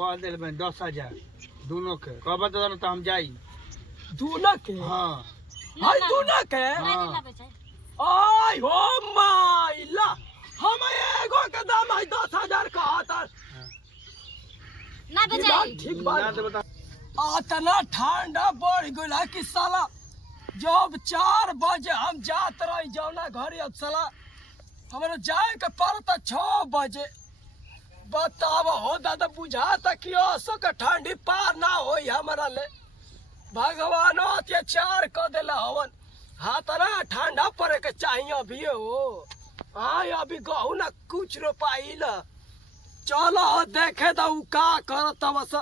कह दिल में 10,000 दोनों के कहबा तो हम जाई दोनों के। हाँ हाय दोनों के। हाँ आय हो माइला हम एगो के दाम है 10,000 का था ना बेचाई ठीक ना बात तो बता इतना ठंडा बढ़ गया कि साला जब 4 बजे हम जात रही जौना घर अब साला हमारे जाए के पड़ता 6 बजे बताव हो दादा बुझाता कि असो के ठंडी पार ना होई हमारा ले भगवान अत्याचार कर देला हवन हाथ ना ठंडा पड़े के चाहिए अभी हो। हाँ अभी गहू ना कुछ रोपाइल चलो देखे तो उ का करत बस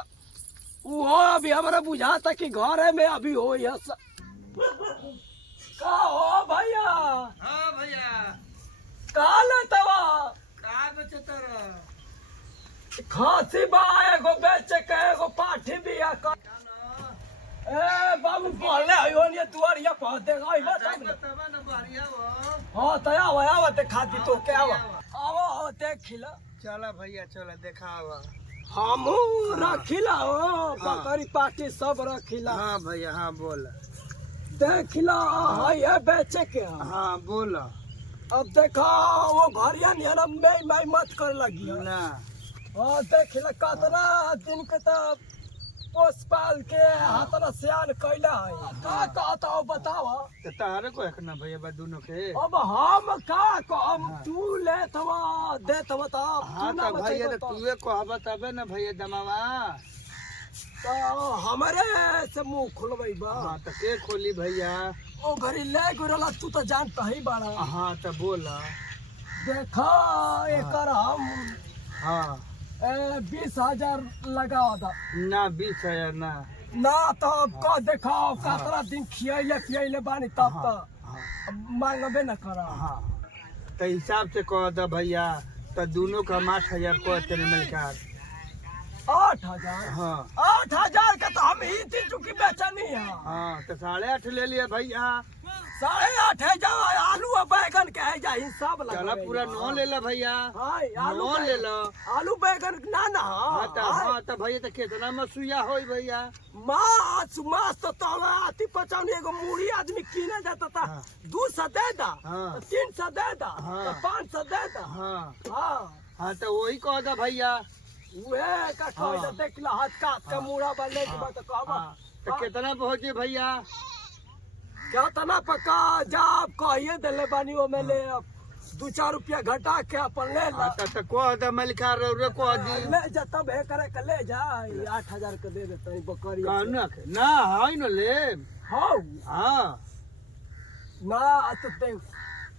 वो अभी हमारा बुझाता कि घरे में अभी हो का हो भैया। हाँ भैया का लेतवा का बेचे तेरा खांसी बा एगो बेचे के एगो पाठी बिया का ए बाबू बोले आयो ने तुअरिया पहुंच दे गई बा तब तब ना बढ़िया हो हां तया आवा ते खाती तो के आवा आवा हो ते खिला चला भैया चला देखावा हम रखिला हो बकरी पाठी सब रखिला। हाँ भैया हाँ बोल देखिला है बेचे के हाँ बोल अब देखा वो घरिया निहरा मैं मत कर लगी ना हाँ देखिला कतना दिन के तब पोस पाल के हाथना सियान कैला है का कहता हो बतावा तो तारे को रखना भैया बा दोनों के अब हम का हम तू ले थवा दे थवा ता हाँ तो भैया तो तूए कहबा तबे ना भैया दमावा तो हमारे से मुंह खुलबई बा। हाँ तो के खोली भैया ओ घरी ले गुरला तू तो जान ही बाड़ा। हाँ तो बोला देखा एकर हम हाँ 20,000 लगावा था ना 20,000 ना ना तो का देखाओ कतरा दिन खियाइले पियाइले बानी तब तो हाँ मांगबे न करा। हाँ तो हिसाब से कह दो भैया तो दोनों का 8,000 को तेरे मिलकर 8,000 हाँ 8,000 का तो हम ही थी चुकी बेचनी है। हाँ तो 8.5 ले लिया भैया 8,500 आलू और बैगन के है जा हिसाब लगा चला पूरा 9 ले ला भैया हां आलू 9 ले लो आलू बैगन ना ना हाँ तो भैया तो कितना मसूया हो भैया मास मास तो आती 95 एगो मुड़ी आदमी किने जाता था 200 दे दा हाँ। 300 दे दा हाँ। 500 दे दा हाँ हाँ हाँ तो वही कह दो भैया उहे का कोई देखला हाथ काट के मुड़ा बल्ले के बात कहबा हाँ, तो कितना पहुँचे भैया क्या तना पक्का जाब कहिए देले बानी ओ में ले 2-4 रुपया घटा के अपन ले ला तो कह दो मलिका रे कह दी ले जा तब हे करे के ले जा 8,000 के दे देते बकरी ना है न ले हां हाँ ना तो ते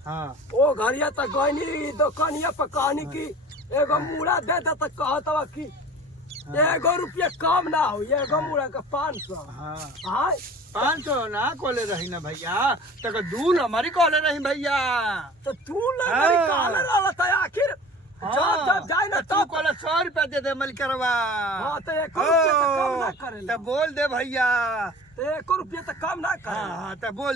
हाँ ओ घरिया त गइनी दुकानिया पर कहानी की एगो मुड़ा दे दे त कहतवा कि एगो रुपया कम ना हो एगो मुड़ा का 500 हाँ हां 500 ना कोले रही ना भैया तक दूल हमारी कोले रही भैया तो तू ना मेरी काल रहला त आखिर जब जाए ना तू तब कोले 100 रुपया दे दे मलिकरवा हां तो 1 रुपया त कम ना करे तो बोल दे भैया तो 1 रुपया त कम ना करे हाँ तो बोल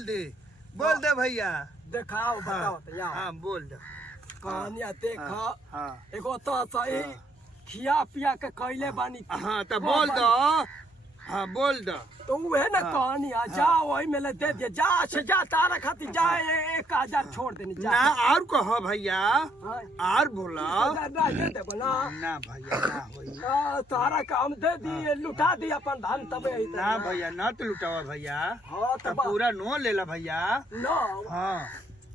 दे भैया देखाओ बताओ तो यार हाँ बोल दे कहानिया देखा हाँ एगो तो सही खिया पिया के कैले बानी हाँ तो बोल दो हाँ बोल दो तो वह ना कहानी आ जा वही में ले दे दिया जा अच्छा जा तारा खाती जा 1,000 छोड़ देनी जा ना और कहो भैया और बोला ना ये दे बोला ना भैया ना होई तारा काम दे दी लुटा दी अपन धन तबे ही ना भैया ना तो लुटावा भैया हां तो पूरा 9 ले ला भैया नो हाँ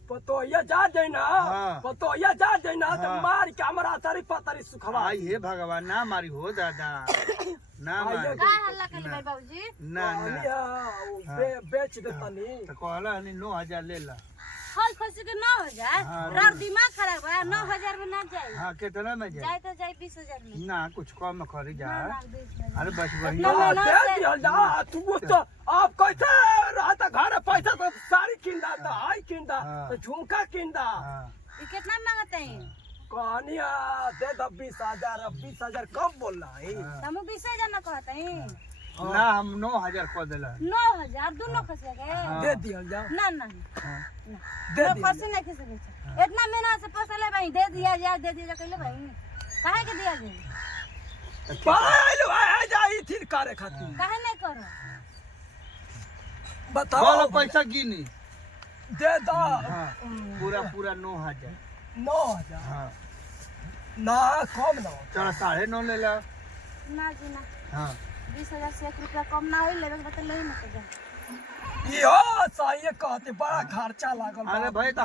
पतोया जा देना हाँ। पतोया जा देना तो हाँ। मार के हमरा तारी पतारी सुखवा आई हे भगवान ना मारी हो दादा ना मारी का हल्ला कली भाई बाबूजी ना ना बेच दे तनी तो कहला नहीं 9,000 ले ला फल फसी के 9,000 हाँ, रार दिमाग खराब है 9,000 में ना जाए हाँ कितना में जाए जाए तो जाए 20,000 में ना कुछ कम खरी जा ना 20,000 अरे बस वही इतना में ना दे दिया जा तू तो आप कैसे रहता घर पैसा तो साड़ी किंदा तो हाई किंदा हाँ। तो झुमका किंदा हाँ ये कितना मांगते हैं कहानिया दे दो 20,000 अब 20,000 कम बोल रहा है हम 20,000 ना कहते हैं ना हम 9,000 को देला 9,000 दोनों खसे गए दे दिया जा ना ना हाँ। दे तो दिया खसे नहीं खसे गए इतना मेहनत से पोसले भाई दे दिया जा कहले भाई काहे के दिया जाए पायल आ जाई थी करे खातिर काहे नहीं करो बताओ बोलो पैसा गिनी दे दो हाँ पूरा पूरा 9,000 9,000 हाँ ना कम ना चलो 9.5 ले ला ना जी ना हाँ 20,000 से 1 रुपया कम ना होई लेबे के बता ले ना तो यो सही कहते बड़ा खर्चा लागल बा। अरे भाई तो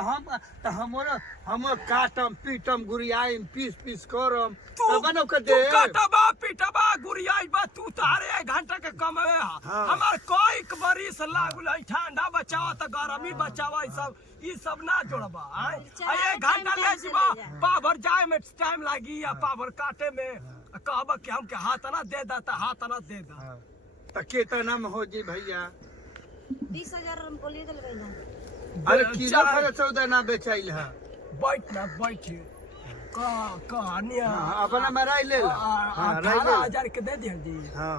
हमर काटम पीटम गुरियाइम पीस पीस करम तू तब न के दे कटबा पिटबा गुरियाई बा तू तारे 1 घंटा के कमवे हाँ। हमार कोई बरिस लागल ठंडा बचावा त गर्मी बचावा ई सब ना जोड़बा आय 1 घंटा ले जीवा पावर जाए में टाइम लागी या पावर काटे में कहबा कि हम के हाथ ना दे दा त हाथ ना दे दा हाँ त केतना में हो जी भैया 20,000 हम बोलिए तो लगेगा अरे किलो खरे सौदा ना बेचाइल है बैठ ना बैठ कहानिया हाँ, अपना में राय ले ला हाँ राय ले ला 18,000 के दे दिया जी हाँ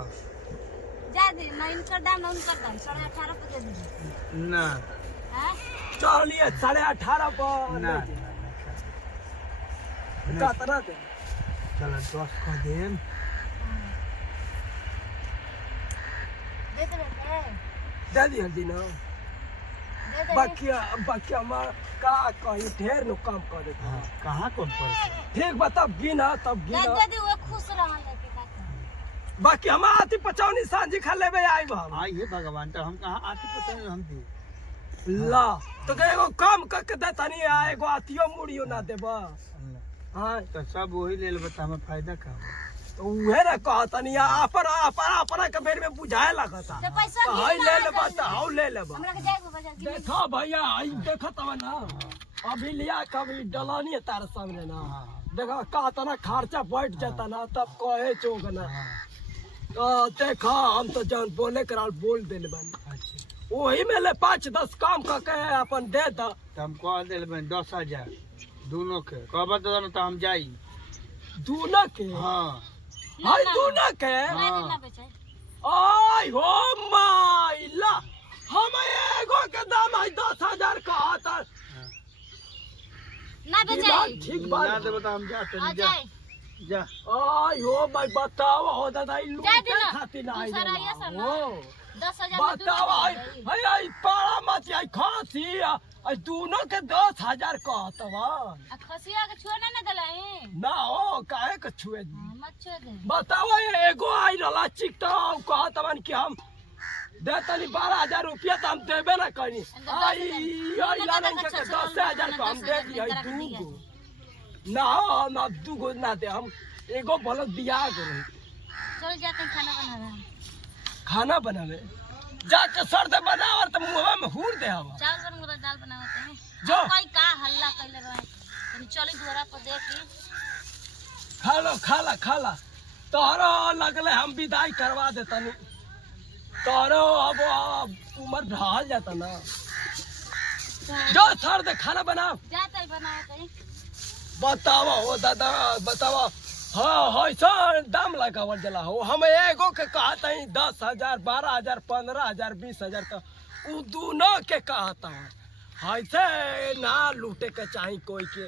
जा दे ना इनका दाम ना उनका दाम 18.5 पे दे दीजिए ना हैं चलिए 18.5 पर ना कितना दे चलो 10 को देम दे दे दे दिया जी ना दे दे बाकी हमार का कहीं ढेर नु काम कर देता हाँ कहाँ कौन पर ठीक बा तब गिना दे दे वो खुश रहन लेके का कर बाकी हम आती पचौनी सांझी खा लेबे आई हम आई है भगवान तो हम कहाँ आती पता नहीं हम दी ला तो एगो काम करके देता नहीं एगो आतियो मुड़ियो ना देबा हां तो सब वही ले बता हमें फायदा का तो उहे ना कहता नहीं अपना के बेर में बुझाए लगता तो पैसा हाय ले ले बता हाउ ले ले बा हमरा के जाए बाजार की देखो भैया आई देखत हवा ना अभी लिया कभी डलानी है तार सामने ना देखो कहता ना खर्चा बैठ जाता ना तब कहे चोग ना तो देखा हम तो जान बोले कराल बोल देले बन वही में ले 5-10 काम करके अपन दे दा तो हम कह दिल 10,000 दोनों के कहबा तो हम जाई दूना के हाँ हाय दूना के ना बेचे आई हो माइला हम एगो के दाम है 10,000 का आता ना बेचे ठीक बात ना देबो तो हम जाते आ नहीं जा जाए जा आई हो भाई बताओ हो दादा ई जा लूटे देना खातिर ना आई दूसरा ये सब ना हो 10,000 में बताओ आई आई पारा मत आई खांसी आई दोनों के 10,000 का तवा आ खसिया के छोड़ने ना दलाई ना हो काहे के छुए मत छोड़ दे बताओ एगो आई रला चिक तो कहत मन कि हम देतनी 12,000 रुपया तो हम देबे ना करी आई आई लालन के 10,000 का हम दे दी दूगो ना हम अब दूगो ना दे हम एगो बलक दिया करो चल जाते हैं खाना बना रहा खाना बनावे जाके सर दे बनावर तो मुंह में हुर दे हवा चावल बनूंगा दाल बनाते हैं जो कोई का हल्ला कैले रहे तनी चली द्वारा पर देखी खा ला तोहरो लगले हम विदाई करवा देतनी तोहरो अब उम्र ढल जाता ना जो सर दे खाना बनाओ जाते ही बनाते हैं बतावा हो दादा बतावा हाँ हाँ सर दाम लगावल जला हो हम एगो के कहता है 10,000 12,000 15,000 20,000 का उ दोनों के कहता है ऐसे ना लूटे के चाही कोई के